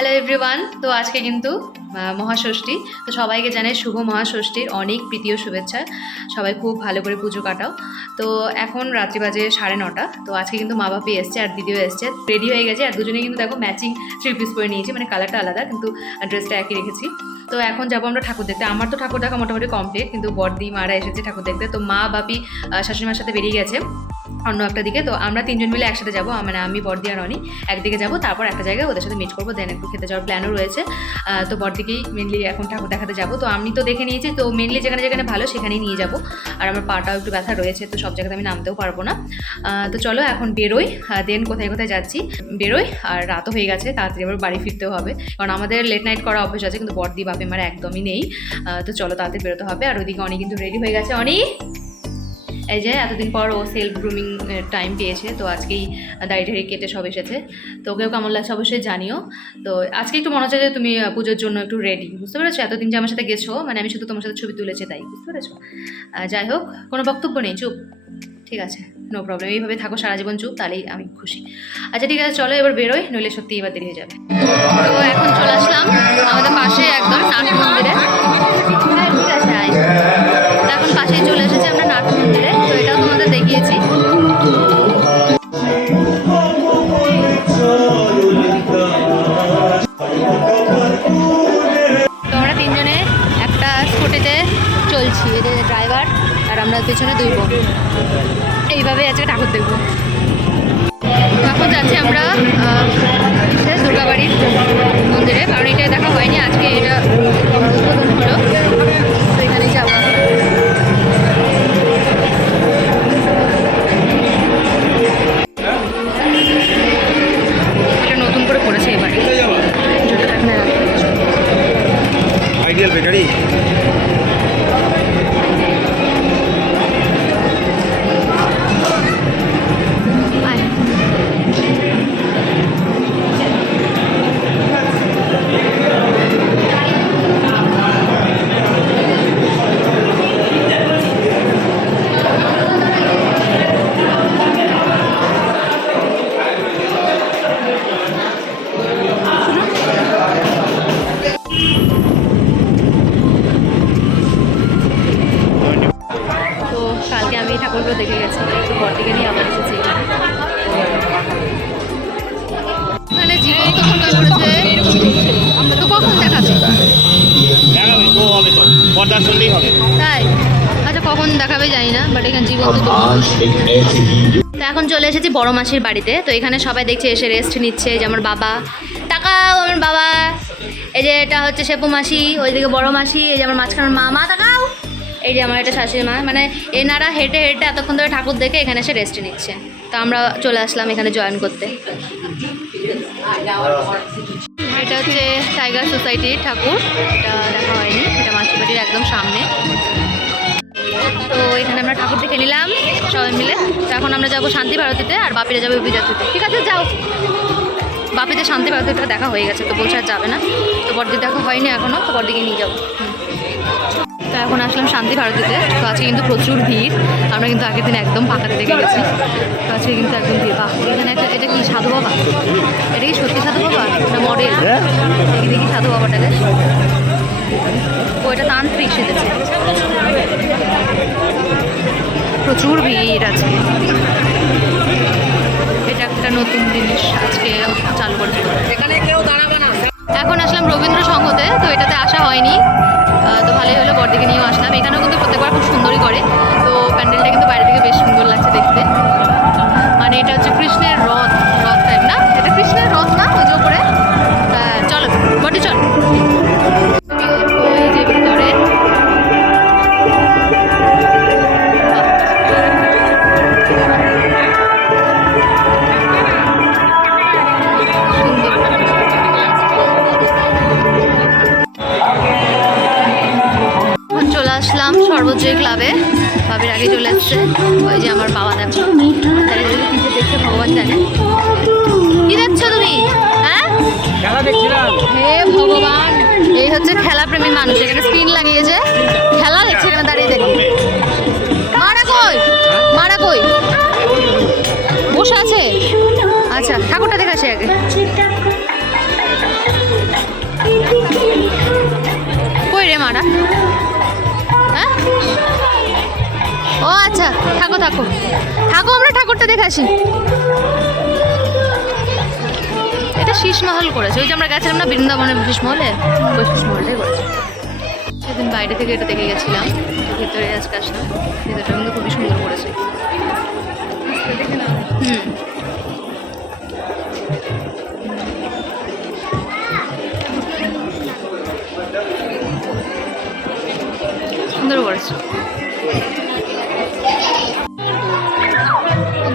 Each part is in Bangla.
Hello everyone. তো আজকে কিন্তু মহাষষ্ঠী, তো সবাইকে জানাই শুভ মহাষষ্ঠীর অনেক প্রীতি ও শুভেচ্ছা। সবাই খুব ভালো করে পুজো কাটাও। তো এখন রাত্রি বাজে 9:30। তো আজকে কিন্তু মা বাপি এসছে আর দিদিও এসছে, রেডি হয়ে গেছে। আর দুজনে কিন্তু দেখো ম্যাচিং 3 পিস পরে নিয়েছি, মানে কালারটা আলাদা কিন্তু ড্রেসটা একই রেখেছি। তো এখন যাবো আমরা ঠাকুর দেখতে। আমার তো ঠাকুর দেখা মোটামুটি কমপ্লিট, কিন্তু বড়দি মারা এসেছে ঠাকুর দেখতে। তো মা বাপি শাশুড়িমার সাথে বেরিয়ে গেছে অন্য একটা দিকে। তো আমরা তিনজন মিলে একসাথে যাবো, মানে আমি বড়দি আর অনি একদিকে যাবো, তারপর একটা জায়গায় ওদের সাথে মিট করবো, দেন একটু খেতে যাওয়ার প্ল্যানও রয়েছে। তো বড়দিকেই মেনলি এখন ঠাকুর দেখাতে যাবো। তো আমি তো দেখে নিয়েছি, তো মেনলি যেখানে যেখানে ভালো সেখানেই নিয়ে যাবো। আর আমার পাটাও একটু ব্যথা রয়েছে, তো সব জায়গাতে আমি নামতেও পারবো না। তো চলো এখন বেরোই, দেন কোথায় কোথায় যাচ্ছি বেরোই। আর রাতও হয়ে গেছে, তাড়াতাড়ি আবার বাড়ি ফিরতেও হবে, কারণ আমাদের লেট নাইট করা অভ্যেস আছে, কিন্তু বড়দি বাপি মারা একদমই নেই। তো চলো তাড়াতাড়ি বেরোতে হবে। আর ওইদিকে অনেক কিন্তু রেডি হয়ে গেছে। অনেক এই যে এতদিন পর ও সেলফ গ্রুমিং টাইম পেয়েছে, তো আজকেই দাড়ি ঠাড়ি কেটে সব এসেছে। তো ওকেও কেমন লাগছে অবশ্যই জানিও। তো আজকে একটু মনে হচ্ছে যে তুমি পুজোর জন্য একটু রেডি, বুঝতে পেরেছো? এতদিন যে আমার সাথে গেছো, মানে আমি শুধু তোমার সাথে ছবি তুলেছি তাই, বুঝতে পেরেছো? যাই হোক, কোনো বক্তব্য নেই, চুপ, ঠিক আছে, নো প্রবলেম। এইভাবে থাকো সারা জীবন চুপ, তাহলেই আমি খুশি। আচ্ছা ঠিক আছে, চলো এবার বেরোই, নইলে সত্যি এবার দেরি হয়ে যাবে। তো এখন চলে আসলাম আমাদের পাশে একদম নাট মন্দিরে। হ্যাঁ ঠিক আছে, আয়। তো এখন পাশেই চলে এসেছি আমরা নাট মন্দিরে, তো এটাও তোমাদের দেখিয়েছি। তো আমরা তিনজনে একটা স্কুটিতে চলছি, এদের ড্রাইভার আর আমরা পেছনে দুই বোন, এইভাবে আজকে ঠাকুর দেখবো। এখন যাচ্ছি আমরা দুর্গাবাড়ির মন্দিরে, কারণ এটা দেখা হয়নি, আজকে এটা উদ্বোধন হলো, তো এখানেই যাবো। এটা নতুন করে করেছে এবার, আইডিয়াল বেকারি। কালকে আমি ঠাকুরগুলো দেখে গেছি, একটু বড়দিকে নিয়ে আবার এসেছি। মানে জীবন তো প্রকাশ করেছে, তো কখন দেখাবে? তাই আচ্ছা, কখন দেখাবে জানি না, বাট এখানে জীবন তো। এখন চলে এসেছি বড় মাসির বাড়িতে। তো এখানে সবাই দেখছে এসে রেস্ট নিচ্ছে, যে আমার বাবা, তাকাও আমার বাবা, এই যে এটা হচ্ছে সেপু মাসি, ওইদিকে বড় মাসি, এই যে আমার মাঝখানের মা তাকাও, এই যে আমার এটা শাশুড়ি মা। মানে এনারা হেঁটে হেঁটে এতক্ষণ ধরে ঠাকুর দেখে এখানে এসে রেস্ট নিচ্ছে। তো আমরা চলে আসলাম এখানে জয়েন করতে। এটা হচ্ছে টাইগার সোসাইটির ঠাকুর, এটা দেখা হয়নি, এটা মাসির বাড়ির একদম সামনে। তো এখানে আমরা ঠাকুর দেখে নিলাম সবাই মিলে। তো এখন আমরা যাবো শান্তি ভারতীতে, আর বাপিরা যাবে অভিযাত্রীতে। ঠিক আছে যাও, বাপিতে শান্তি ভারতীটা দেখা হয়ে গেছে, তো বলছে আর যাবে না। তো বড়দি দেখা হয়নি এখনও, তো বড়দিকে নিয়ে যাবো। তো এখন আসলাম শান্তি ভারতীতে। তো আজকে কিন্তু প্রচুর ভিড়, আমরা কিন্তু আগের দিন একদম ফাঁকাতে দেখে গেছি। তো আজকে কিন্তু একদম ভিড়। বাহ, এখানে একটা, এটা কি সাধু বাবা? এটা কি সত্যি সাধু বাবা না মডেল? দেখি দেখি সাধু বাবাটাকে। ও এটা তান্ত্রিক সেজেছে। প্রচুর ভিড় আছে, এটা একটা নতুন জিনিস আজকে চালু করেছে। এখানে কেউ দাঁড়াবে না। এখন আসলাম রবীন্দ্র সংঘতে, তো এটাতে আসা হয়নি, তো ভালোই হলো, বড়দিকে নিয়েও আসলাম। এখানেও কিন্তু প্রত্যেকবার খুব সুন্দরই করে, তো প্যান্ডেলটা কিন্তু বাইরে থেকে বেশ সুন্দর লাগছে দেখতে। মানে এটা হচ্ছে কৃষ্ণের রথ টাইপ না, এটা কৃষ্ণের রথ না, ওই যে উপরে। চলো বড়দি চল। ওই যে ভিতরে আসলাম সর্বজয় ক্লাবে, বাবির আগে চলে এসছে। ওই যে আমার বাবা, দেখো কিছু দেখছে, ভগবান জানে কি দেখছো তুমি। হ্যাঁ হে ভগবান, এই হচ্ছে খেলাপ্রেমী মানুষ, এখানে স্ক্রিন লাগিয়েছে, খেলা দেখছে এখানে দাঁড়িয়ে দেখে। মারা কই, মারা কই, বসে আছে। আচ্ছা ঠাকুরটা দেখাচ্ছে আগে। থাকো থাকো থাকো, আমরা ঠাকুরটা দেখে আসি। এটা শীষমহল করেছে, ওই যে আমরা গেছিলাম না বৃন্দাবনের শীষমহলে, ওই শীষমহলটাই করেছে। সেদিন বাইরে থেকে এটা দেখে গেছিলাম, ভেতরে আজকে আসলাম। ভেতরটা কিন্তু খুবই সুন্দর করেছে। সুন্দর করেছে।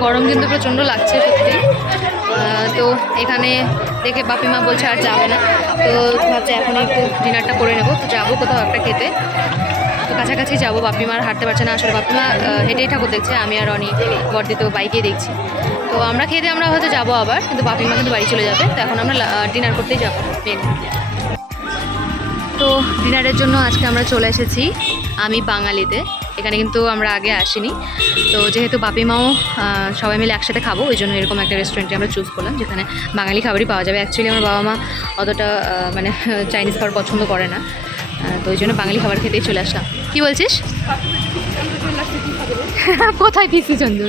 গরম কিন্তু প্রচণ্ড লাগছে সত্যি। তো এখানে দেখে বাপি মা বলছে আর যাবে না, তো ভাবছে এখন একটু ডিনারটা করে নেবো। তো যাবো কোথাও একটা খেতে, তো কাছাকাছি যাবো। বাপি মার হাঁটতে পারছে না, আসলে বাপি মা হেঁটেই ঠাকুর দেখছে, আমি আর অনেক বর্দি তো বাইকে দেখছি। তো আমরা খেতে আমরা হয়তো যাবো আবার, কিন্তু বাপি মা কিন্তু বাড়ি চলে যাবে। তো এখন আমরা ডিনার করতেই যাবো মেন। তো ডিনারের জন্য আজকে আমরা চলে এসেছি আমি বাঙালিতে। এখানে কিন্তু আমরা আগে আসিনি, তো যেহেতু বাপি মাও সবাই মিলে একসাথে খাবো, ওই জন্য এরকম একটা রেস্টুরেন্টে আমরা চুজ করলাম যেখানে বাঙালি খাবারই পাওয়া যাবে। অ্যাকচুয়ালি আমার বাবা মা অতটা মানে চাইনিজ খাবার পছন্দ করে না, তো ওই জন্য বাঙালি খাবার খেতেই চলে আসলাম। কি বলছিস? কোথায় পিসি চন্দ্র?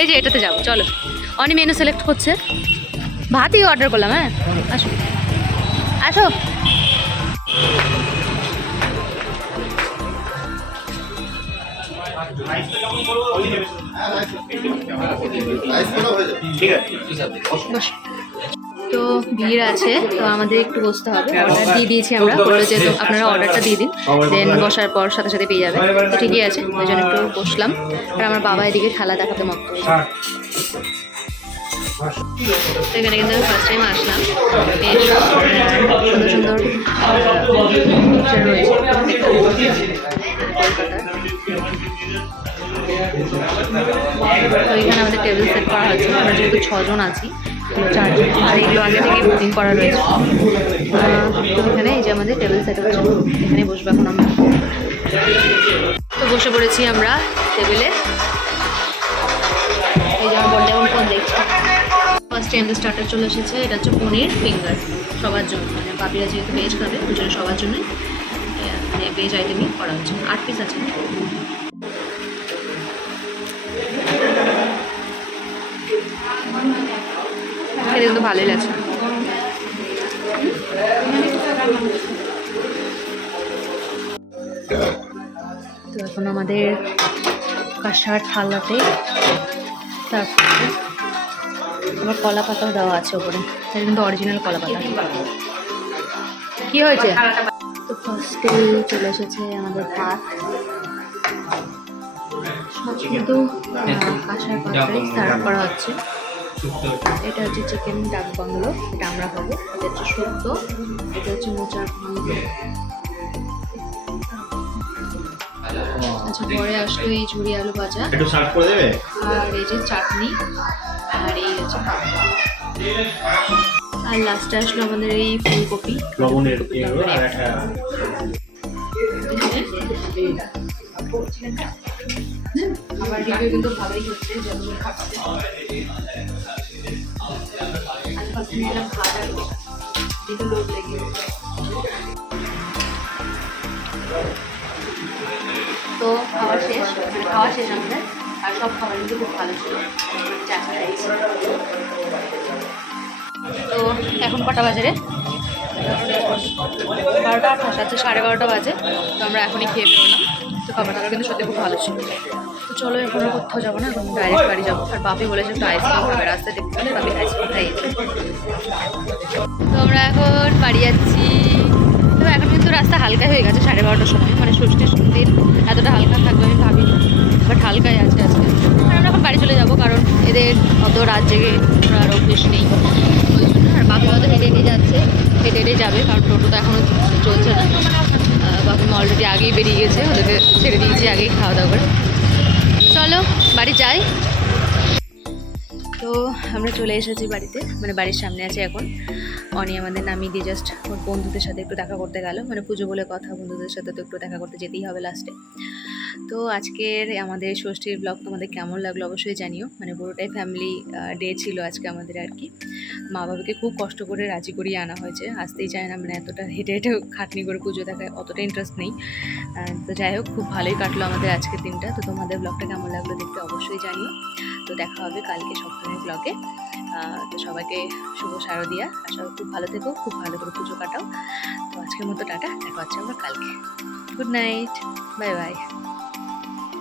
এই যে এটাতে যাবো, চলো। অনেক মেনু সিলেক্ট করছে, ভাতই অর্ডার করলাম। হ্যাঁ আসো আসো। তো ভিড় আছে, তো আমাদের একটু বসতে হবে। অর্ডার দিয়ে দিয়েছি আমরা, বললো যে তো আপনারা অর্ডারটা দিয়ে দিন, দেন বসার পর সাথে সাথে পেয়ে যাবে। তো ঠিকই আছে, ওই জন্য একটু বসলাম। আর আমার বাবা এদিকে খেলা দেখাতে মত করেছে। তো এখানে কিন্তু আমি ফার্স্ট টাইম আসলাম, বেশ সুন্দর সুন্দর রয়েছে তো এখানে আমাদের টেবিল সেট করা হচ্ছে। আমরা যেহেতু 6 জন আছি, 4 জন, আর এগুলো আগে থেকে বুকিং করা রয়েছে। তো এখানে এই যে আমাদের টেবিল সেট হচ্ছে, এখানে বসবো এখন আমরা। তো বসে পড়েছি আমরা টেবিলে। এই যে আমার বললে এখন ফোন দেখছি। ফার্স্টে আমাদের স্টার্টার চলে এসেছে, এটা হচ্ছে পনির ফিঙ্গার সবার জন্য, মানে বাপিরা যেহেতু ভেজ খাবে ওই জন্য সবার জন্যই মানে ভেজ আইটেমই করা হচ্ছে। 8 পিস আছে। খেতে কিন্তু ভালোই লাগছে। তো এখন আমাদের কাঁসার থালাতে তারপরে আবার কলা পাতাও দেওয়া আছে ওপরে, এটা কিন্তু অরিজিনাল কলা পাতা। কি হয়েছে? তো ফার্স্টে চলে এসেছে আমাদের ভাত, সব কিন্তু কাঁসার পাত্রে সার্ভ করা হচ্ছে। এটা হচ্ছে চিকেন ডাক বাংলো, এটা আমরা খাবো। এটা হচ্ছে শুক্তো, এটা হচ্ছে মোচার বাংলো। আচ্ছা, পরে আসলো এই ঝুড়ি আলু ভাজা, একটু সার্ভ করে দেবে, আর এই যে চাটনি, আর এই হচ্ছে পাপড়, আর লাস্টে আসলো আমাদের এই ফুলকপি লবণের আমার রিভিউ কিন্তু ভালোই হচ্ছে। যেমন খাচ্ছে লোক লেগে তো খাওয়া শেষ আমাদের, আর সব খাবার কিন্তু খুব ভালো ছিল। তো এখন কটা বাজে রে? 12টা 28 আছে, 12:30 বাজে। তো আমরা এখনই খেয়ে বেরোলাম। তো খাবার দাবার কিন্তু সত্যি খুব ভালো ছিল। তো চলো এখন কোথাও যাবো না, এখন ডাইরেক্ট বাড়ি যাবো। আর বাপি বলেছে একটু আইসক্রিম খাবে, রাস্তায় দেখতে পেলে বাপি আইসক্রিম খাইয়েছে। তো আমরা এখন বাড়ি যাচ্ছি। তো এখন কিন্তু রাস্তা হালকা হয়ে গেছে 12:30টার সময়, মানে ষষ্ঠীর দিন এতটা হালকা থাকবে আমি ভাবিনি, বাট হালকাই আছে আজকে। আর আমরা এখন বাড়ি চলে যাবো, কারণ এদের অত রাত জেগে আর অভ্যেস নেই, ওই জন্য। আর বাপি হয়তো হেঁটে হেঁটে যাচ্ছে, হেঁটে হেঁটে যাবে, কারণ টোটো তো এখনও চলছে না। বাপি মা অলরেডি আগেই বেরিয়ে গেছে, ওদেরকে ছেড়ে দিয়েছি আগেই খাওয়া দাওয়া করে। চলো বাড়ি যাই। তো আমরা চলে এসেছি বাড়িতে, মানে বাড়ির সামনে আছে এখন। অনি আমাদের নামিয়ে দিয়ে জাস্ট ওর বন্ধুদের সাথে একটু দেখা করতে গেল, মানে পুজো বলে কথা, বন্ধুদের সাথে তো একটু দেখা করতে যেতেই হবে লাস্টে। তো আজকের আমাদের ষষ্ঠীর ব্লগ তোমাদের কেমন লাগলো অবশ্যই জানিও, মানে পুরোটাই ফ্যামিলি ডে ছিল আজকে আমাদের আর কি। মা বাবাকে খুব কষ্ট করে রাজি করিয়ে আনা হয়েছে, আসতেই চায় না, মানে এতটা হেঁটে হেঁটে খাটনি করে পুজো দেখায় অতটা ইন্টারেস্ট নেই। তো যাই হোক, খুব ভালোই কাটলো আমাদের আজকের দিনটা। তো তোমাদের ব্লগটা কেমন লাগলো দেখতে অবশ্যই জানিও। তো দেখা হবে কালকে সপ্তমীর ব্লগে। তো সবাইকে শুভ শারদিয়া, আর সবাই খুব ভালো থেকো, খুব ভালো করে পুজো কাটাও। তো আজকের মতো টাটা, দেখা হচ্ছে আবার কালকে। Good night, bye bye.